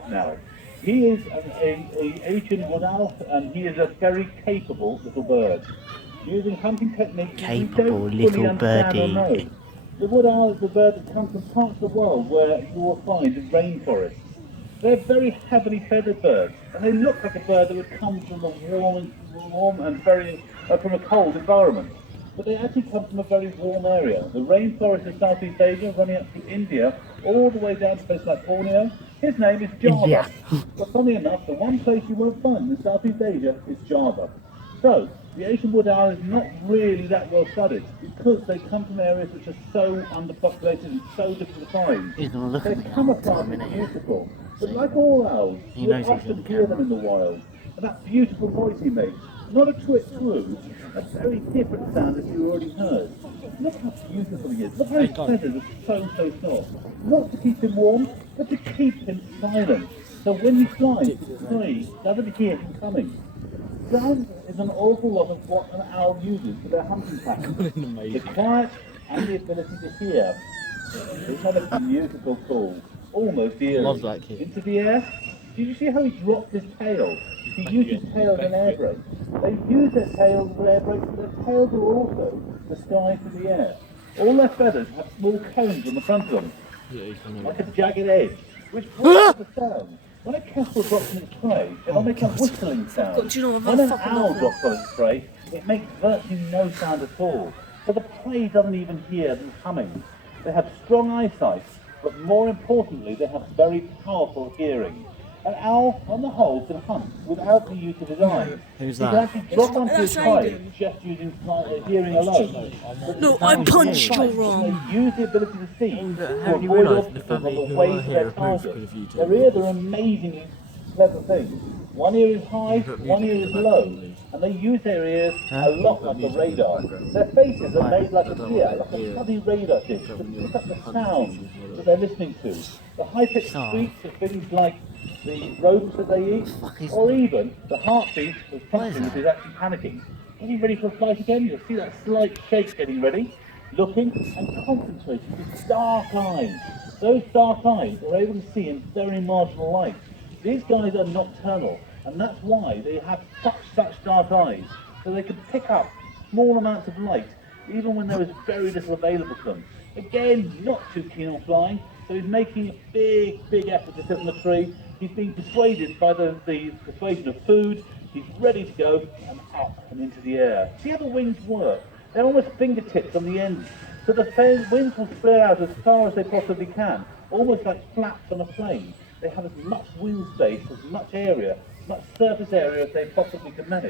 up now. He is an Asian wood owl, and he is a very capable little bird. Using hunting techniques we Capable don't fully little understand or know. birdie. The wood owl is a bird that comes from parts of the world where you will find rainforests. They're very heavily feathered birds, and they look like a bird that would come from a warm and very from a cold environment. But they actually come from a very warm area. The rainforest of Southeast Asia, running up to India, all the way down to places like Borneo. His name is Java. India. But funnily enough, the one place you won't find in Southeast Asia is Java. So, the Asian wood owl is not really that well studied because they come from areas which are so underpopulated and so difficult to find. He's gonna look at me Their now. camouflage is beautiful, but like all owls, He you knows he's often on hear them camera. in the wild. And that beautiful voice he makes, not a twit-twoo, a very different sound as you already heard. Look how beautiful he is. Look how his feathers are so soft. Not to keep him warm, but to keep him silent. So when he flies, the prey doesn't hear him coming. Sound is an awful lot of what an owl uses for their hunting pattern. The quiet and the ability to hear. It's not a beautiful call, almost eerie. Love that kid. Into the air. Did you see how he dropped his tail? He used his tail as an air brake. They use their tails as air brakes, but their tails are also disguised in the air. All their feathers have small cones on the front of them, like a jagged edge, which breaks the sound. When a kestrel drops on its prey, it'll make a whistling sound. Do you know what? When an Fucking owl love it. drops on its prey, it makes virtually no sound at all. So the prey doesn't even hear them coming. They have strong eyesight, but more importantly, they have very powerful hearing. An owl, on the whole, can hunt without the use of his eyes. Who's He that? can actually drop onto his That's prey Aiden. just using hearing alone. But No, the I sound punched is you sight, wrong. They use the ability to see to haven't you avoid realised the obstacles family on the who way are to here their approves target. of YouTube? Their ears are amazingly clever things. One ear is high, put one ear music is in the low, background, and they use their ears Huh? a lot like a radar. Their faces are made like a don't gear, want like to a hear fuzzy radar dish to pick up the sound that they're listening to. The high-pitched Stop. squeaks of things like the rodents that they eat, is or even the heartbeat of What is something that? which is actually panicking. Getting ready for a flight again, you'll see that slight shake getting ready, looking and concentrating with dark eyes. Those dark eyes are able to see in very marginal light. These guys are nocturnal, and that's why they have such dark eyes, so they can pick up small amounts of light, even when there is very little available to them. Again, not too keen on flying, so he's making a big effort to sit on the tree. He's being persuaded by the persuasion of food. He's ready to go and up and into the air. See how the wings work? They're almost fingertips on the ends, so the wings will spread out as far as they possibly can, almost like flaps on a plane. They have as much wing space, as much area, much surface area as they possibly can manage.